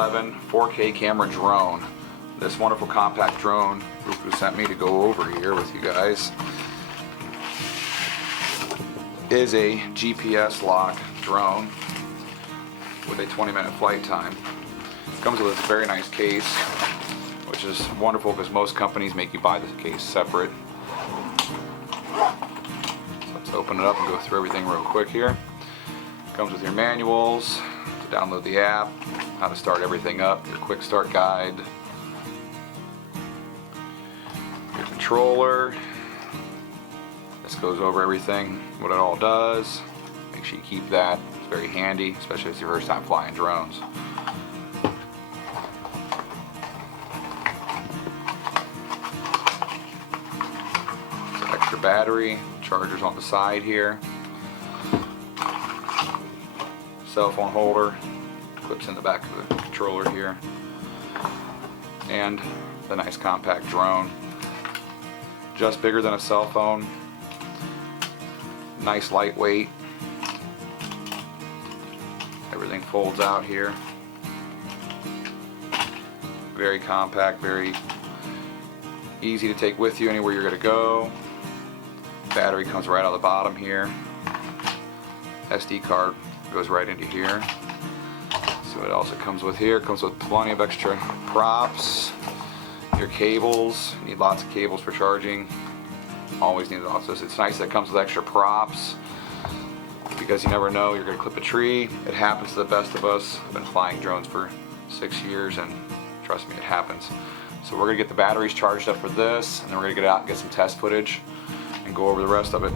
2011 4K camera drone. This wonderful compact drone Ruko sent me to go over here with you guys is a GPS lock drone with a 20-minute flight time. It comes with a very nice case, which is wonderful because most companies make you buy the case separate. So let's open it up and go through everything real quick here. Comes with your manuals to download the app, how to start everything up, your quick start guide, your controller. This goes over everything, what it all does. Make sure you keep that. It's very handy, especially if it's your first time flying drones. Extra battery, chargers on the side here. Cell phone holder, clips in the back of the controller here. And the nice compact drone. Just bigger than a cell phone. Nice lightweight. Everything folds out here. Very compact, very easy to take with you anywhere you're going to go. Battery comes right out of the bottom here. SD card goes right into here. So what else it comes with here? It comes with plenty of extra props. Your cables. You need lots of cables for charging. Always need lots of this. It's nice that it comes with extra props because you never know, you're going to clip a tree. It happens to the best of us. I've been flying drones for 6 years and trust me, it happens. So we're going to get the batteries charged up for this and then we're going to get out and get some test footage and go over the rest of it.